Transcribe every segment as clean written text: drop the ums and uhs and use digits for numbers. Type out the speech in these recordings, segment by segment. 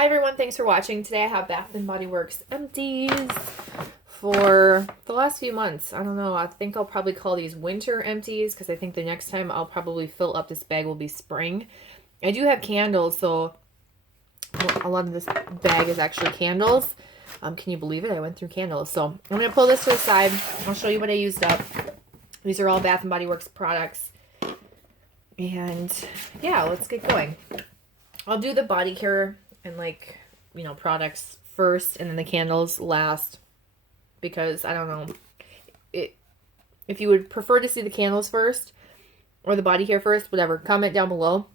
Hi everyone, thanks for watching. Today I have Bath & Body Works Empties for the last few months. I don't know, I think I'll probably call these winter empties because I think the next time I'll probably fill up this bag will be spring. I do have candles, so a lot of this bag is actually candles. Can you believe it? I went through candles. So I'm going to pull this to the side. I'll show you what I used up. These are all Bath & Body Works products. And yeah, let's get going. I'll do the body care and products first and then the candles last, because I don't know if you would prefer to see the candles first or the body care first, whatever. Comment down below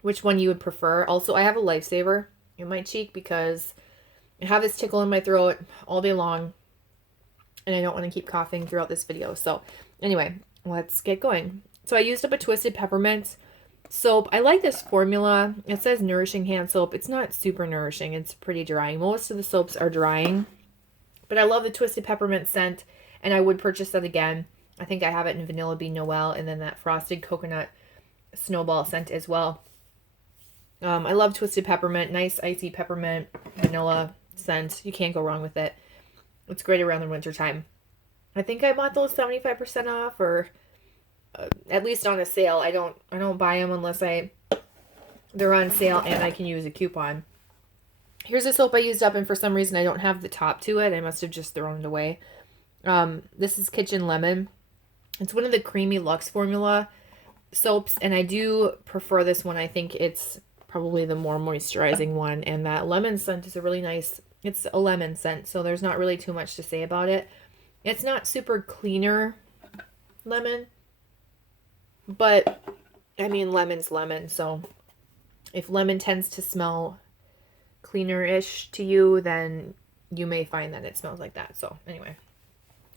which one you would prefer. Also, I have a lifesaver in my cheek because I have this tickle in my throat all day long and I don't want to keep coughing throughout this video. So anyway, let's get going. So I used up a Twisted Peppermint soap. I like this formula. It says nourishing hand soap. It's not super nourishing. It's pretty drying. Most of the soaps are drying, but I love the Twisted Peppermint scent and I would purchase that again. I think I have it in Vanilla Bean Noel and then that Frosted Coconut Snowball scent as well. I love Twisted Peppermint. Nice icy peppermint vanilla scent. You can't go wrong with it. It's great around the winter time. I think I bought those 75% off, or at least on a sale. I don't buy them unless they're on sale and I can use a coupon. Here's a soap I used up, and for some reason I don't have the top to it. I must have just thrown it away. This is Kitchen Lemon. It's one of the Creamy Luxe formula soaps, and I do prefer this one. I think it's probably the more moisturizing one, and that lemon scent is a really nice, it's a lemon scent, so there's not really too much to say about it. It's not super cleaner lemon, but I mean, lemon's lemon, so if lemon tends to smell cleaner-ish to you, then you may find that it smells like that. So anyway,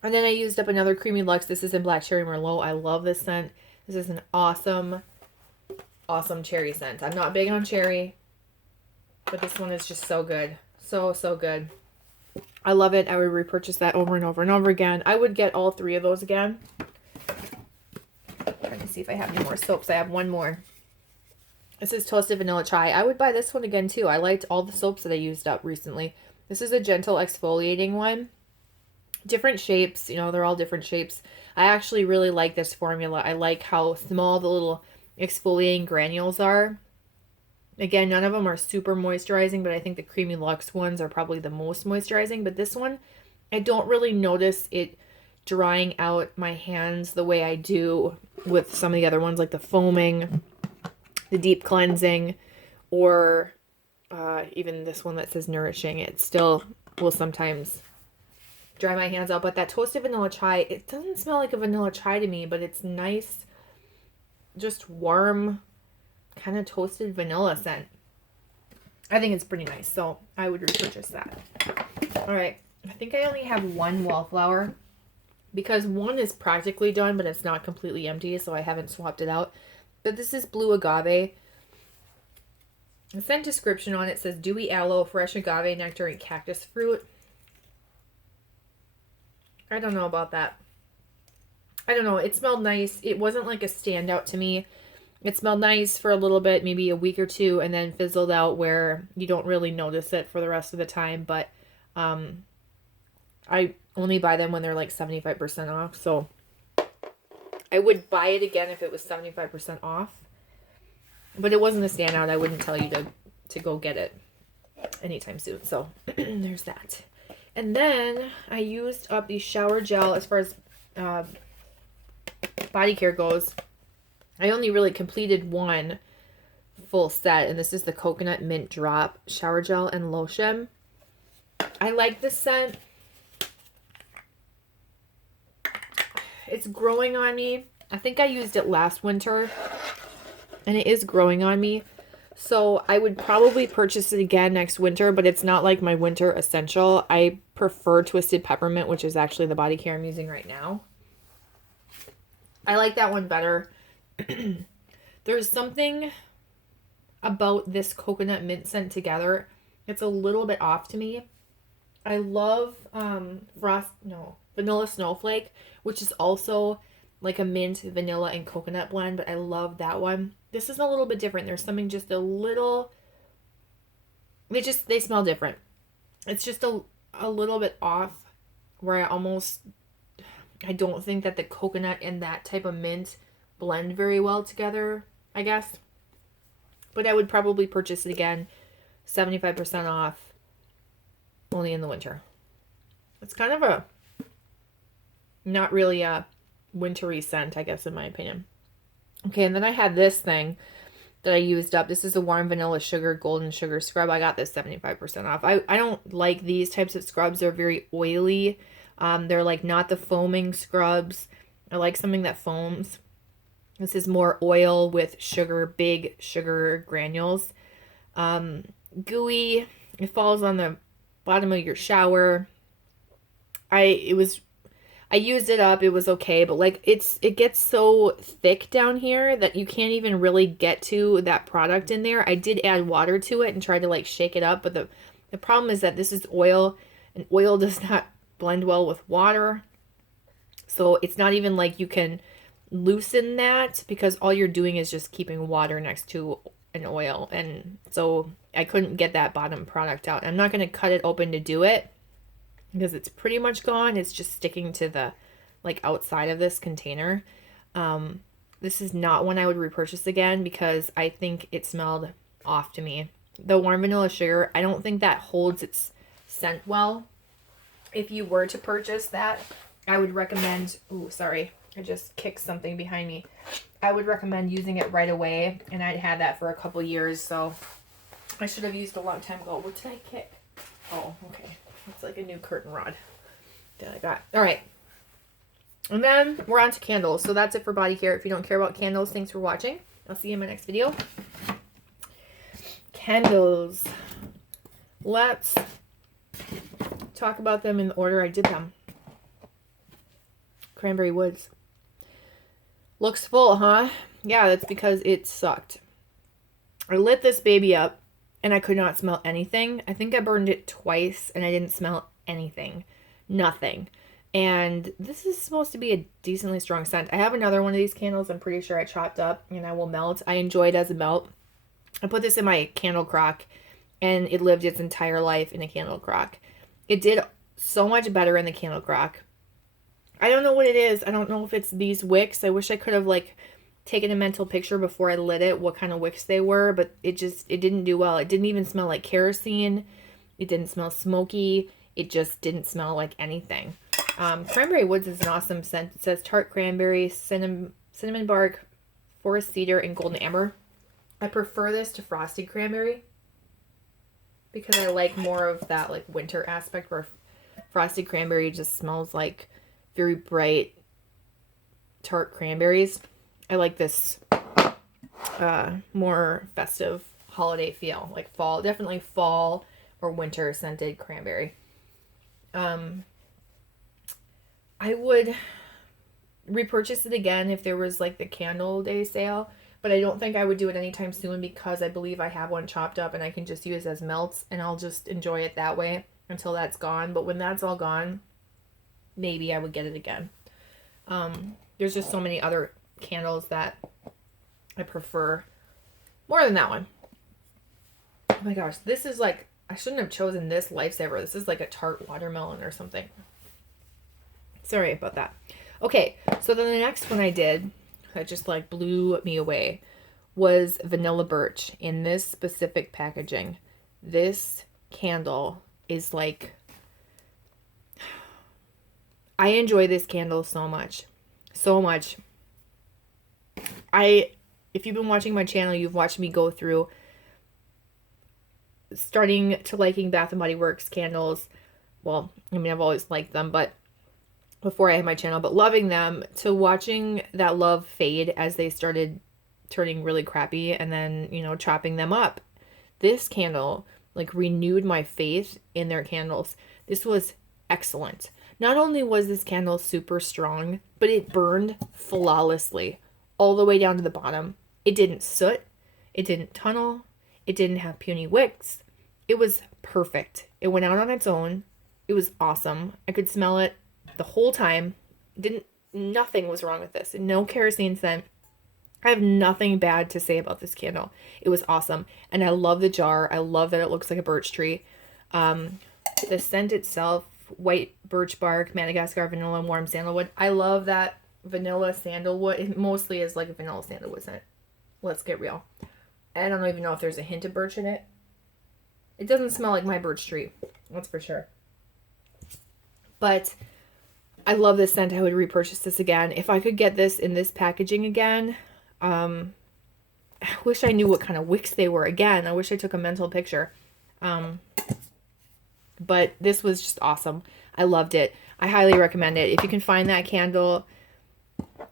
and then I used up another Creamy Luxe. This is in Black Cherry Merlot. I love this scent. This is an awesome cherry scent. I'm not big on cherry, but this one is just so good. So good. I love it. I would repurchase that over and over and over again. I would get all three of those again. Trying to see if I have any more soaps. I have one more. This is Toasted Vanilla Chai. I would buy this one again too. I liked all the soaps that I used up recently. This is a gentle exfoliating one. Different shapes, you know, they're all different shapes. I actually really like this formula. I like how small the little exfoliating granules are. Again, none of them are super moisturizing, but I think the Creamy Luxe ones are probably the most moisturizing. But this one, I don't really notice it drying out my hands the way I do with some of the other ones, like the foaming, the deep cleansing, or even this one that says nourishing. It still will sometimes dry my hands out. But that Toasted Vanilla Chai, it doesn't smell like a vanilla chai to me, but it's nice, just warm, kind of toasted vanilla scent. I think it's pretty nice, so I would repurchase that. All right, I think I only have one Wallflower because one is practically done, but it's not completely empty, so I haven't swapped it out. But this is Blue Agave. The scent description on it says dewy aloe, fresh agave nectar, and cactus fruit. I don't know about that. I don't know. It smelled nice. It wasn't like a standout to me. It smelled nice for a little bit, maybe a week or two, and then fizzled out where you don't really notice it for the rest of the time. But I only buy them when they're like 75% off. So I would buy it again if it was 75% off. But it wasn't a standout. I wouldn't tell you to go get it anytime soon. So there's that. And then I used up the shower gel as far as body care goes. I only really completed one full set, and this is the Coconut Mint Drop Shower Gel and Lotion. I like this scent. It's growing on me. I think I used it last winter, and it is growing on me. So I would probably purchase it again next winter, but it's not like my winter essential. I prefer Twisted Peppermint, which is actually the body care I'm using right now. I like that one better. There's something about this coconut mint scent together. It's a little bit off to me. I love Vanilla Snowflake, which is also like a mint, vanilla, and coconut blend, but I love that one. This is a little bit different. There's something just a little they smell different. It's just a little bit off where I don't think that the coconut and that type of mint blend very well together, I guess. But I would probably purchase it again, 75% off, only in the winter. It's kind of a, not really a wintry scent, I guess, in my opinion. Okay, and then I had this thing that I used up. This is a warm vanilla sugar golden sugar scrub. I got this 75% off. I don't like these types of scrubs. They're very oily. They're like not the foaming scrubs. I like something that foams. This is more oil with sugar, big sugar granules. Gooey. It falls on the bottom of your shower. I used it up. It was okay, but like it gets so thick down here that you can't even really get to that product in there. I did add water to it and tried to like shake it up, but the problem is that this is oil, and oil does not blend well with water. So it's not even like you can loosen that, because all you're doing is just keeping water next to an oil. And so I couldn't get that bottom product out. I'm not going to cut it open to do it, because it's pretty much gone. It's just sticking to the like outside of this container. This is not one I would repurchase again, because I think it smelled off to me. The warm vanilla sugar, I don't think that holds its scent well. If you were to purchase that, I would recommend, ooh, sorry, I just kicked something behind me. I would recommend using it right away, and I'd had that for a couple years, so I should have used a long time ago. What did I kick? Oh, okay. It's like a new curtain rod that I got. All right. And then we're on to candles. So that's it for body care. If you don't care about candles, thanks for watching. I'll see you in my next video. Candles. Let's talk about them in the order I did them. Cranberry Woods. Looks full, huh? Yeah, that's because it sucked. I lit this baby up and I could not smell anything. I think I burned it twice and I didn't smell anything. Nothing. And this is supposed to be a decently strong scent. I have another one of these candles I'm pretty sure I chopped up and I will melt. I enjoy it as a melt. I put this in my candle crock and it lived its entire life in a candle crock. It did so much better in the candle crock. I don't know what it is. I don't know if it's these wicks. I wish I could have like taken a mental picture before I lit it what kind of wicks they were, but it didn't do well. It didn't even smell like kerosene. It didn't smell smoky. It just didn't smell like anything. Cranberry Woods is an awesome scent. It says tart cranberry, cinnamon bark, forest cedar, and golden amber. I prefer this to frosted cranberry because I like more of that like winter aspect, where frosted cranberry just smells like very bright tart cranberries. I like this more festive holiday feel, like fall, definitely fall or winter scented cranberry. I would repurchase it again if there was like the candle day sale, but I don't think I would do it anytime soon because I believe I have one chopped up and I can just use as melts and I'll just enjoy it that way until that's gone. But when that's all gone, maybe I would get it again. There's just so many other candles that I prefer more than that one. Oh my gosh, this is like, I shouldn't have chosen this Lifesaver. This is like a tart watermelon or something. Sorry about that. Okay, so then the next one I did that just like blew me away was Vanilla Birch in this specific packaging. This candle is like, I enjoy this candle so much. So much. If you've been watching my channel, you've watched me go through starting to liking Bath & Body Works candles. Well, I mean, I've always liked them, but before I had my channel, but loving them, to watching that love fade as they started turning really crappy and then, you know, chopping them up. This candle like renewed my faith in their candles. This was excellent. Not only was this candle super strong, but it burned flawlessly all the way down to the bottom. It didn't soot. It didn't tunnel. It didn't have puny wicks. It was perfect. It went out on its own. It was awesome. I could smell it the whole time. Nothing was wrong with this. No kerosene scent. I have nothing bad to say about this candle. It was awesome. And I love the jar. I love that it looks like a birch tree. The scent itself, white birch bark, Madagascar vanilla, and warm sandalwood. I love that vanilla sandalwood. It mostly is like a vanilla sandalwood scent. Let's get real. I don't even know if there's a hint of birch in it. It doesn't smell like my birch tree. That's for sure. But I love this scent. I would repurchase this again. If I could get this in this packaging again, I wish I knew what kind of wicks they were. Again, I wish I took a mental picture. But this was just awesome. I loved it. I highly recommend it. If you can find that candle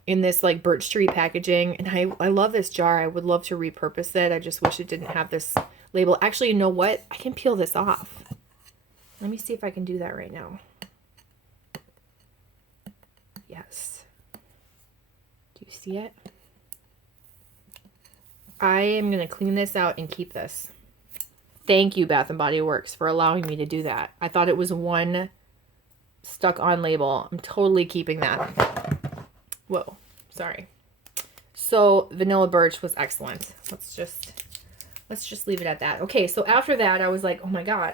in this like birch tree packaging, and I love this jar. I would love to repurpose it. I just wish it didn't have this label. Actually, you know what? I can peel this off. Let me see if I can do that right now. Yes. Do you see it? I am going to clean this out and keep this. Thank you, Bath & Body Works, for allowing me to do that. I thought it was one stuck on label. I'm totally keeping that. Whoa, sorry. So vanilla birch was excellent. Let's just leave it at that. Okay, so after that, I was like, oh my God,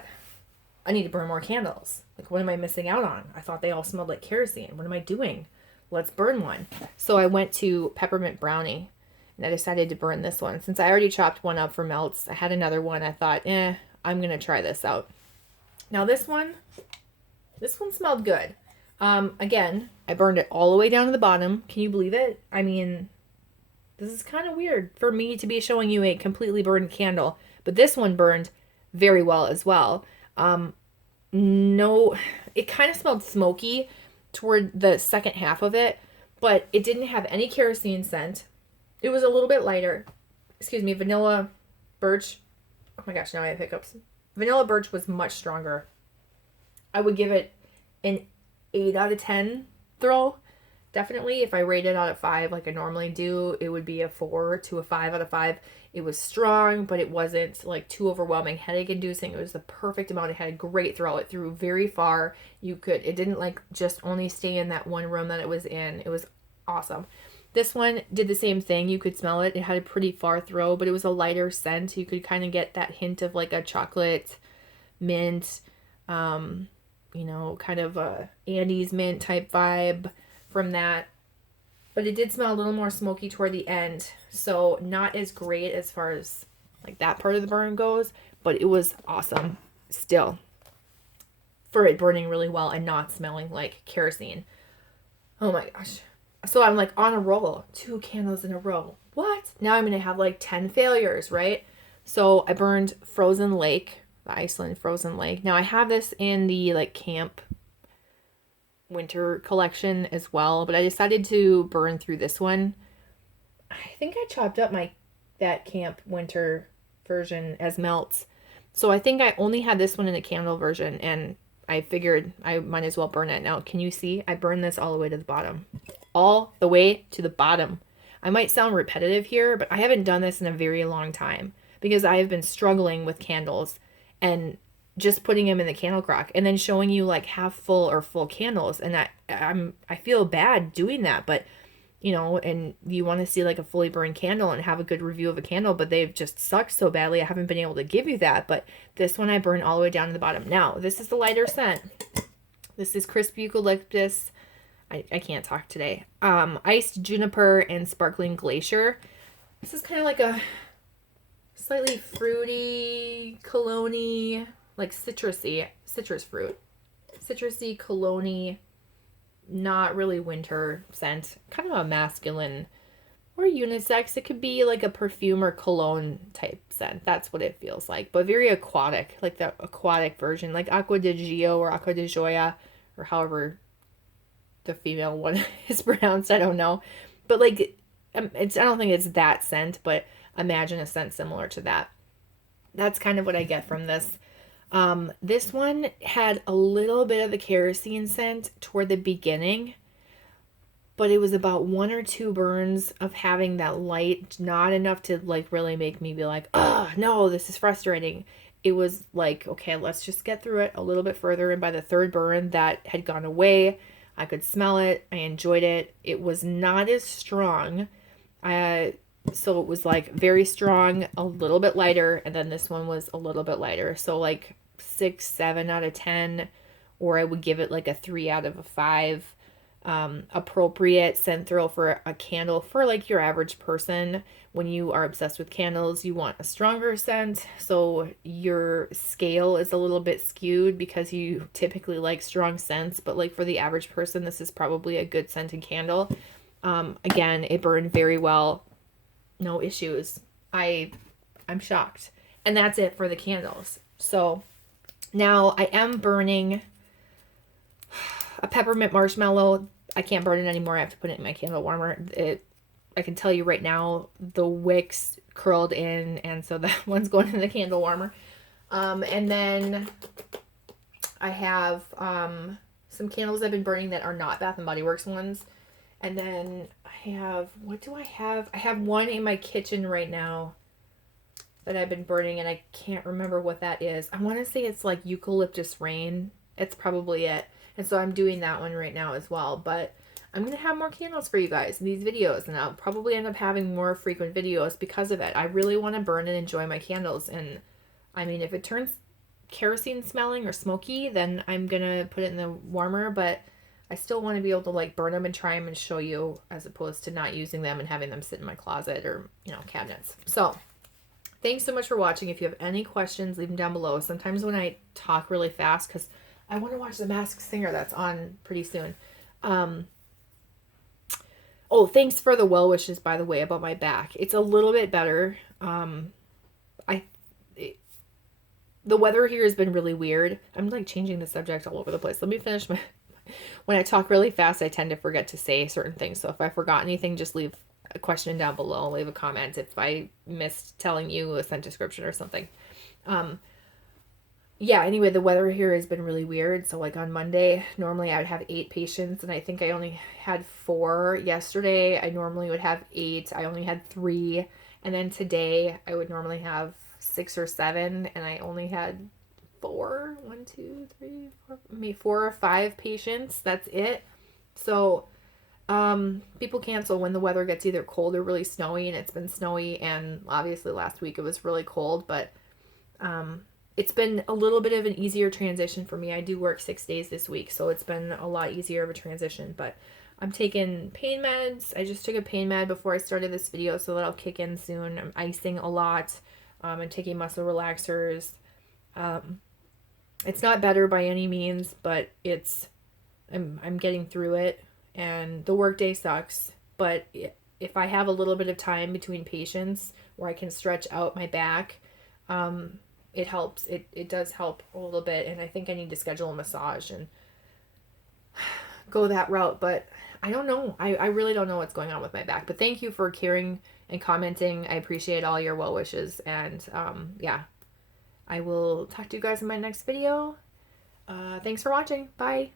I need to burn more candles. Like, what am I missing out on? I thought they all smelled like kerosene. What am I doing? Let's burn one. So I went to Peppermint Brownie. And I decided to burn this one. Since I already chopped one up for melts, I had another one. I thought, I'm going to try this out. Now this one smelled good. Again, I burned it all the way down to the bottom. Can you believe it? I mean, this is kind of weird for me to be showing you a completely burned candle. But this one burned very well as well. No, it kind of smelled smoky toward the second half of it. But it didn't have any kerosene scent. It was a little bit lighter. Excuse me, vanilla birch. Oh my gosh, now I have hiccups. Vanilla birch was much stronger. I would give it an 8 out of 10 throw. Definitely. If I rated out of 5 like I normally do, it would be a 4 to a 5 out of 5. It was strong, but it wasn't like too overwhelming, headache inducing. It was the perfect amount. It had a great throw. It threw very far. It didn't like just only stay in that one room that it was in. It was awesome. This one did the same thing. You could smell it. It had a pretty far throw, but it was a lighter scent. You could kind of get that hint of like a chocolate mint, kind of a Andes mint type vibe from that. But it did smell a little more smoky toward the end. So not as great as far as like that part of the burn goes, but it was awesome still for it burning really well and not smelling like kerosene. Oh my gosh. So I'm like on a roll, 2 candles in a row. What? Now I'm going to have like 10 failures, right? So I burned Frozen Lake, the Iceland Frozen Lake. Now I have this in the like camp winter collection as well, but I decided to burn through this one. I think I chopped up that camp winter version as melts. So I think I only had this one in a candle version, and I figured I might as well burn it. Now, can you see? I burned this all the way to the bottom. All the way to the bottom. I might sound repetitive here, but I haven't done this in a very long time because I have been struggling with candles and just putting them in the candle crock and then showing you like half full or full candles. And I feel bad doing that, but and you want to see like a fully burned candle and have a good review of a candle, but they've just sucked so badly. I haven't been able to give you that, but this one I burned all the way down to the bottom. Now, this is the lighter scent. This is Crispy Eucalyptus. I can't talk today. Iced Juniper and Sparkling Glacier. This is kind of like a slightly fruity, cologne-y, like citrus fruit. Citrusy, cologne-y, not really winter scent. Kind of a masculine or unisex. It could be like a perfume or cologne type scent. That's what it feels like. But very aquatic, like the aquatic version, like Acqua di Gio or Acqua di Gioia, or however the female one is pronounced. I don't know. But like, I don't think it's that scent, but imagine a scent similar to that. That's kind of what I get from this. This one had a little bit of the kerosene scent toward the beginning, but it was about 1 or 2 burns of having that light, not enough to like really make me be like, oh no, this is frustrating. It was like, okay, let's just get through it a little bit further. And by the 3rd burn, that had gone away. I could smell it. I enjoyed it. It was not as strong. So it was like very strong, a little bit lighter, and then this one was a little bit lighter. So like 6, 7 out of 10, or I would give it like a 3 out of a 5. Appropriate scent throw for a candle for like your average person. When you are obsessed with candles, you want a stronger scent, so your scale is a little bit skewed because you typically like strong scents, but like for the average person, this is probably a good scented candle. Again, it burned very well, no issues. I'm shocked. And that's it for the candles. So now I am burning a peppermint marshmallow. I can't burn it anymore. I have to put it in my candle warmer. I can tell you right now, the wicks curled in, and so that one's going in the candle warmer. And then I have some candles I've been burning that are not Bath and Body Works ones. And then I have, what do I have? I have one in my kitchen right now that I've been burning, and I can't remember what that is. I want to say it's like Eucalyptus Rain. It's probably it. And so I'm doing that one right now as well. But I'm going to have more candles for you guys in these videos, and I'll probably end up having more frequent videos because of it. I really want to burn and enjoy my candles. And I mean, if it turns kerosene smelling or smoky, then I'm going to put it in the warmer. But I still want to be able to like burn them and try them and show you, as opposed to not using them and having them sit in my closet or, you know, cabinets. So thanks so much for watching. If you have any questions, leave them down below. Sometimes when I talk really fast, because I want to watch The Masked Singer that's on pretty soon. Oh, thanks for the well wishes, by the way, about my back. It's a little bit better. The weather here has been really weird. I'm like changing the subject all over the place. Let me finish my... When I talk really fast, I tend to forget to say certain things. So if I forgot anything, just leave a question down below. Leave a comment if I missed telling you a scent description or something. Yeah, anyway, the weather here has been really weird. So like on Monday, normally I would have 8 patients, and I think I only had 4. Yesterday, I normally would have 8. I only had 3. And then today, I would normally have 6 or 7, and I only had 4. 1, 2, 3, 4, maybe 4 or 5 patients. That's it. So people cancel when the weather gets either cold or really snowy, and it's been snowy, and obviously last week it was really cold, but it's been a little bit of an easier transition for me. I do work 6 days this week, so it's been a lot easier of a transition, but I'm taking pain meds. I just took a pain med before I started this video, so that'll kick in soon. I'm icing a lot. I'm taking muscle relaxers. It's not better by any means, but I'm getting through it, and the workday sucks, but if I have a little bit of time between patients where I can stretch out my back, it helps. It does help a little bit, and I think I need to schedule a massage and go that route, but I don't know. I really don't know what's going on with my back, but thank you for caring and commenting. I appreciate all your well wishes, and yeah, I will talk to you guys in my next video. Thanks for watching. Bye.